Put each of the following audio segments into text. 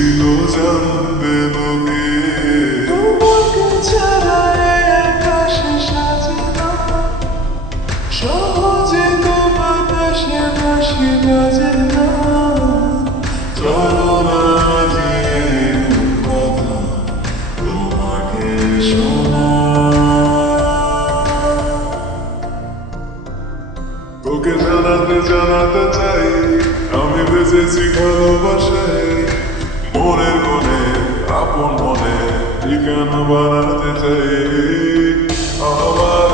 চেয়েছিল জানবে লোকে তোমাকে ছাড়া আকাশে সাজে না, সহজে তো বাতাসে বাঁশি বাজে না। চলো না দিয়ে কথা তোমাকে শোনা তোকে জানাতে চাই আমি বেঁচেছি ভালোবাসায় মনের কোণে আপন মনে ঠিকানা বানাতে চাই আবার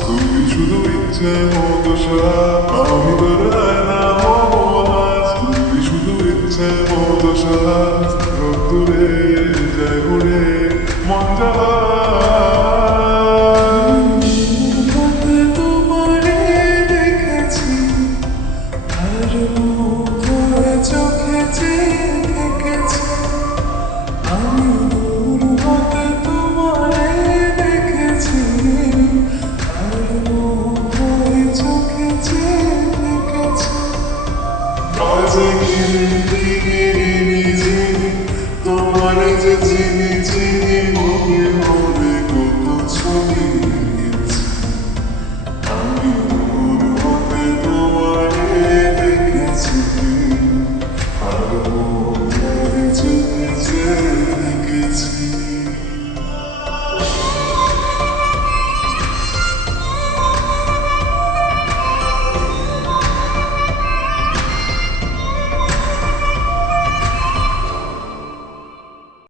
তুই শুধু ইচ্ছে মতো আমি তোর না তুই শুধু ইচ্ছে মতো